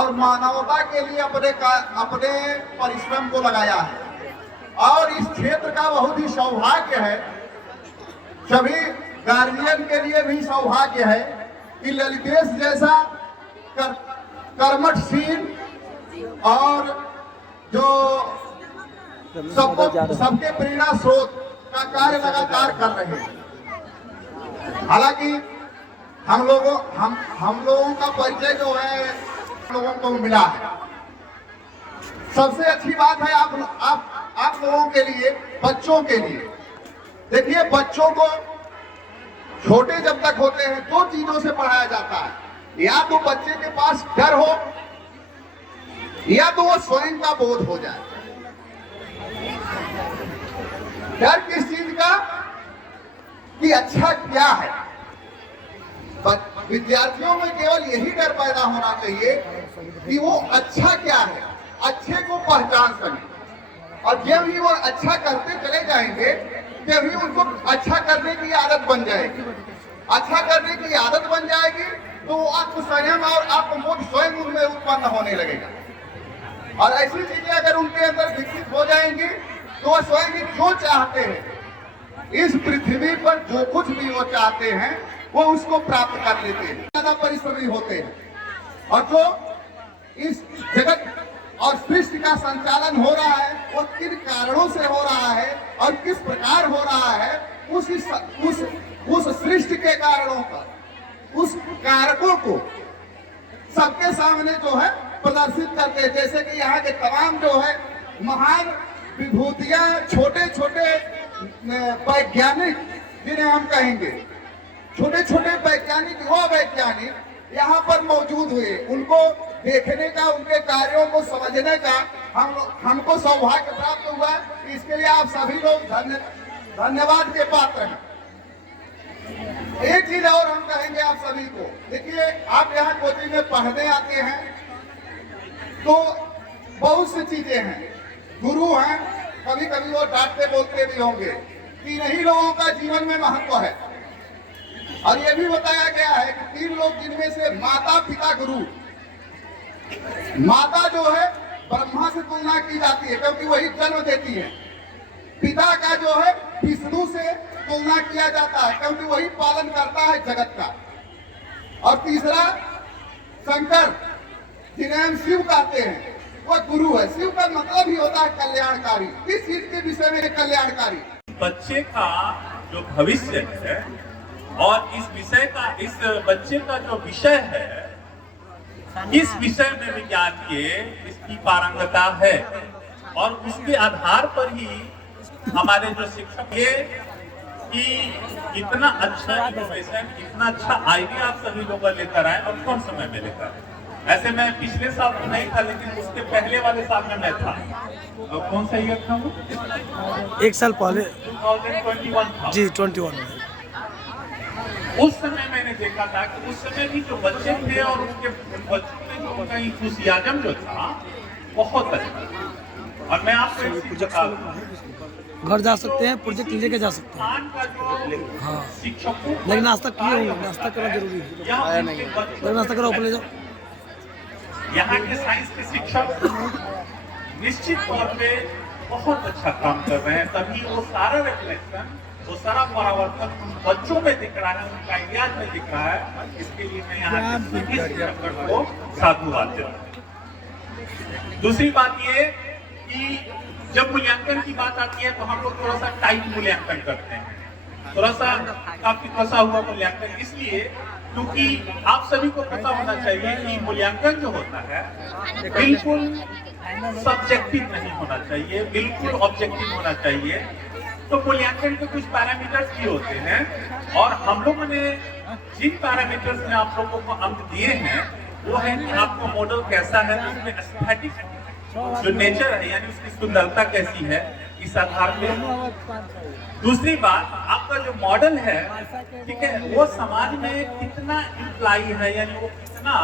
और मानवता के लिए अपने परिश्रम को लगाया है। और इस क्षेत्र का बहुत ही सौभाग्य है, सभी गार्जियन के लिए भी सौभाग्य है कि ललितेश जैसा कर्मठशील और जो सबके प्रेरणा स्रोत का कार्य लगातार कर रहे हैं। हालांकि हम लोगों का परिचय जो है लोगों को मिला है। सबसे अच्छी बात है आप लोगों के लिए, बच्चों के लिए, देखिए बच्चों को छोटे जब तक होते हैं दो चीजों से पढ़ाया जाता है, या तो बच्चे के पास डर हो या तो वो स्वयं का बोध हो जाए। डर किस चीज का कि अच्छा क्या है। विद्यार्थियों में केवल यही डर पैदा होना चाहिए कि वो अच्छा क्या है, अच्छे को पहचान सके। और जब भी वो अच्छा करते चले जाएंगे तभी उनको अच्छा करने की आदत बन जाएगी। अच्छा करने की आदत बन जाएगी तो आत्मसंयम और आत्मबोध स्वयं उनमें उत्पन्न होने लगेगा। और ऐसी चीजें अगर उनके अंदर विकसित हो जाएंगी तो वो स्वयं ही जो चाहते हैं इस पृथ्वी पर, जो कुछ भी वो चाहते हैं वो उसको प्राप्त कर लेते हैं। ज्यादा परिश्रमी होते हैं। और जो इस जगत और सृष्टि का संचालन हो रहा है वो किन कारणों से हो रहा है और किस प्रकार हो रहा है, उस सृष्टि के कारणों का, उस कारकों को सबके सामने जो है प्रदर्शित करते हैं। जैसे कि यहाँ के तमाम जो है महान विभूतियां, छोटे छोटे वैज्ञानिक जिन्हें हम कहेंगे, छोटे छोटे वैज्ञानिक, युवा वैज्ञानिक यहाँ पर मौजूद हुए। उनको देखने का, उनके कार्यों को समझने का हमको सौभाग्य प्राप्त हुआ। इसके लिए आप सभी लोग धन्यवाद के पात्र हैं। एक चीज और हम कहेंगे आप सभी को, देखिए आप यहाँ कोचिंग में पढ़ने आते हैं तो बहुत सी चीजें हैं, गुरु हैं, कभी कभी वो डांटते बोलते भी होंगे। तीन ही लोगों का जीवन में महत्व है और ये भी बताया गया है कि तीन लोग, जिनमें से माता, पिता, गुरु। माता जो है ब्रह्मा से तुलना की जाती है क्योंकि वही जन्म देती है। पिता का जो है विष्णु से तुलना किया जाता है क्योंकि वही पालन करता है जगत का। और तीसरा शंकर, जिन्हें हम शिव कहते हैं, वो गुरु है। शिव का मतलब ही होता है कल्याणकारी। किस चीज के विषय में कल्याणकारी? बच्चे का जो भविष्य है और इस बच्चे का जो विषय है, इस विषय में विज्ञान के इसकी पारंगता है और उसके आधार पर ही हमारे जो शिक्षक ये कि इतना अच्छा इनोवेशन, इतना अच्छा आइडिया आप सभी लोग लेकर आए और कम समय में लेकर आए। ऐसे मैं पिछले साल तो नहीं था, लेकिन उसके पहले वाले साल में मैं था। और कौन सा ईयर था वो? एक साल पहले 2021 था जी, 21 में। उस समय मैंने देखा था कि उस समय भी जो बच्चे थे और उनके बच्चों में जो उनका इंथुसियाज्म जो था बहुत अच्छा। और मैं आपको एक चीज बता दूं, घर जा सकते हैं, प्रोजेक्ट लेके जा सकते हैं। का जो हाँ, शिक्षकों, लेकिन नाश्ता किए होंगे, नाश्ता करना जरूरी है। आया नहीं, नाश्ता करो, ऊपर ले जाओ। यहाँ के साइंस के शिक्षक निश्चित तौर पे बहुत अच्छा काम कर रहे हैं। तभी वो सारा रिफ्लेक्शन, वो सारा परावर्तन उन बच्चों में दिख रहा है, उनका आइडियाज में दिख रहा है। इसके लिए मैं यहाँ के सभी शिक्षकों को साधुवाद देता हूँ। दूसरी बात ये कि जब मूल्यांकन की बात आती है तो हम लोग थोड़ा सा टाइट मूल्यांकन करते हैं, थोड़ा सा काफी फंसा हुआ मूल्यांकन, इसलिए क्योंकि आप सभी को पता होना चाहिए कि मूल्यांकन जो होता है बिल्कुल सब्जेक्टिव नहीं होना चाहिए, बिल्कुल ऑब्जेक्टिव होना चाहिए। तो मूल्यांकन के कुछ पैरामीटर्स भी होते हैं और हम लोगों ने जिन पैरामीटर्स में आप लोगों को अंक दिए हैं वो है कि आपका मॉडल कैसा है, उसमें एस्थेटिक जो नेचर है यानी उसकी सुंदरता कैसी है, इस आधार पे। दूसरी बात, आपका जो मॉडल है, ठीक है, वो समाज में कितना इम्प्लाई है, यानी वो कितना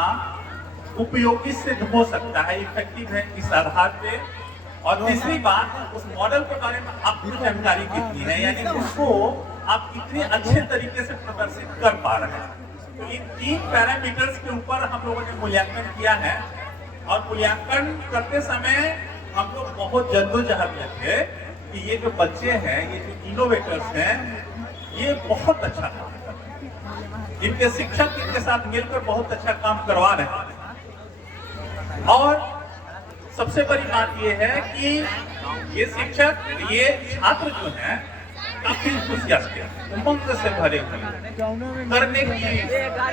उपयोगी सिद्ध हो सकता है, इफेक्टिव है, इस आधार पे। और तीसरी बात, उस मॉडल के बारे में आपको जानकारी कितनी है, यानी उसको आप कितने अच्छे तरीके से प्रदर्शित कर पा रहे हैं। तो इन तीन पैरामीटर्स के ऊपर हम लोगों ने मूल्यांकन किया है और मूल्यांकन करते समय हम लोग बहुत जद्दोजहद में थे कि ये जो बच्चे हैं, ये जो इनोवेटर्स हैं, ये बहुत अच्छा काम कर रहे हैं, इनके शिक्षक इनके साथ मिलकर बहुत अच्छा काम करवा रहे हैं। और सबसे बड़ी बात ये है कि ये शिक्षक, ये छात्र जो हैं काफी इंथुसियास्टिक है, उमंग से भरे हुए, करने की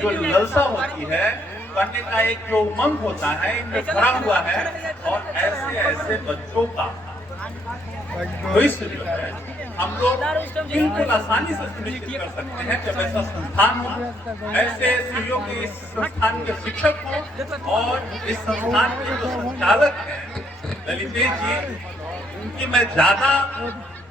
जो ललसा होती है, करने का एक जो उमंग होता है, इनमें भरा हुआ है। और ऐसे ऐसे बच्चों का भविष्य जो है हम लोग बिल्कुल आसानी से सुनिश्चित कर सकते हैं जब ऐसा संस्थान हो, ऐसे सहयोगी इस संस्थान के शिक्षक हो और इस संस्थान के जो संचालक हैं ललितेश जी, उनकी मैं ज्यादा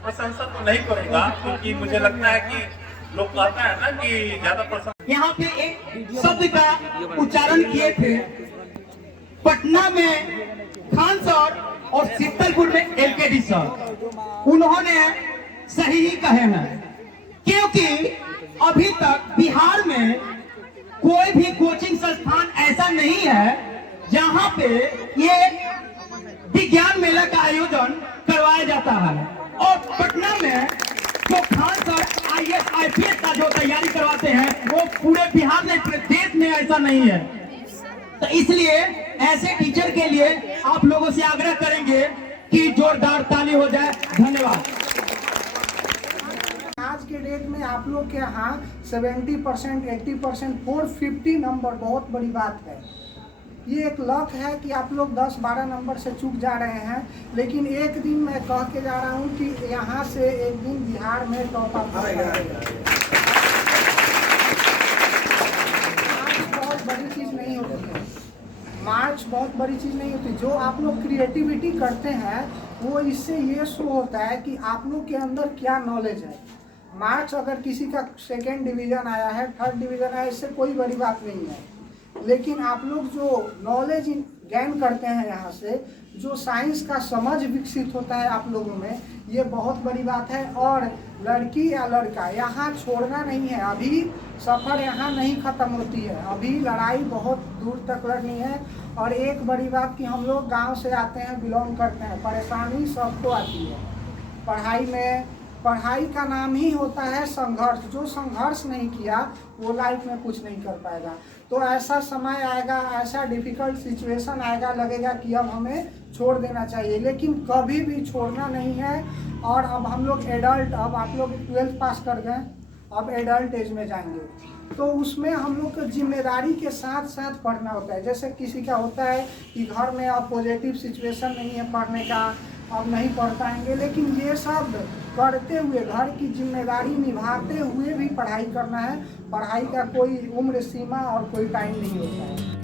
प्रशंसा तो नहीं करूंगा, क्योंकि मुझे लगता है कि लोग कहते हैं ना कि ज्यादा प्रशंसा। यहाँ पे एक शब्द का उच्चारण किए थे, पटना में खान सर और शीतलपुर में एलकेडी सर, उन्होंने सही ही कहे हैं, क्योंकि अभी तक बिहार में कोई भी कोचिंग संस्थान ऐसा नहीं है जहाँ पे ये विज्ञान मेला का आयोजन करवाया जाता है। और पटना में जो खान सर IAS IPS का जो तैयारी करवाते हैं वो पूरे बिहार में, पूरे देश में ऐसा नहीं है। तो इसलिए ऐसे टीचर के लिए आप लोगों से आग्रह करेंगे कि जोरदार ताली हो जाए। धन्यवाद। आज के डेट में आप लोग के यहाँ 70%, 80%, 450 नंबर बहुत बड़ी बात है। ये एक लक है कि आप लोग 10-12 नंबर से चूक जा रहे हैं, लेकिन एक दिन मैं कह के जा रहा हूँ कि यहाँ से एक दिन बिहार में टॉप अप आएगा। बहुत बड़ी चीज़ नहीं होती है, मार्क्स बहुत बड़ी चीज़ नहीं होती। जो आप लोग क्रिएटिविटी करते हैं वो इससे ये शो होता है कि आप लोग के अंदर क्या नॉलेज है। मार्क्स अगर किसी का 2nd डिवीज़न आया है, 3rd डिवीज़न आया, इससे कोई बड़ी बात नहीं है, लेकिन आप लोग जो नॉलेज गेन करते हैं यहाँ से, जो साइंस का समझ विकसित होता है आप लोगों में, ये बहुत बड़ी बात है। और लड़की या लड़का यहाँ छोड़ना नहीं है, अभी सफ़र यहाँ नहीं ख़त्म होती है, अभी लड़ाई बहुत दूर तक लड़नी है। और एक बड़ी बात कि हम लोग गांव से आते हैं, बिलोंग करते हैं, परेशानी सबको आती है पढ़ाई में। पढ़ाई का नाम ही होता है संघर्ष, जो संघर्ष नहीं किया वो लाइफ में कुछ नहीं कर पाएगा। तो ऐसा समय आएगा, ऐसा डिफ़िकल्ट सिचुएशन आएगा, लगेगा कि अब हमें छोड़ देना चाहिए, लेकिन कभी भी छोड़ना नहीं है। और अब हम लोग एडल्ट, अब आप लोग 12th पास कर गए, अब एडल्ट एज में जाएंगे, तो उसमें हम लोग को जिम्मेदारी के साथ साथ पढ़ना होता है। जैसे किसी का होता है कि घर में अब पॉजिटिव सिचुएशन नहीं है पढ़ने का, अब नहीं पढ़ पाएंगे, लेकिन ये सब करते हुए, घर की जिम्मेदारी निभाते हुए भी पढ़ाई करना है। पढ़ाई का कोई उम्र सीमा और कोई टाइम नहीं होता है।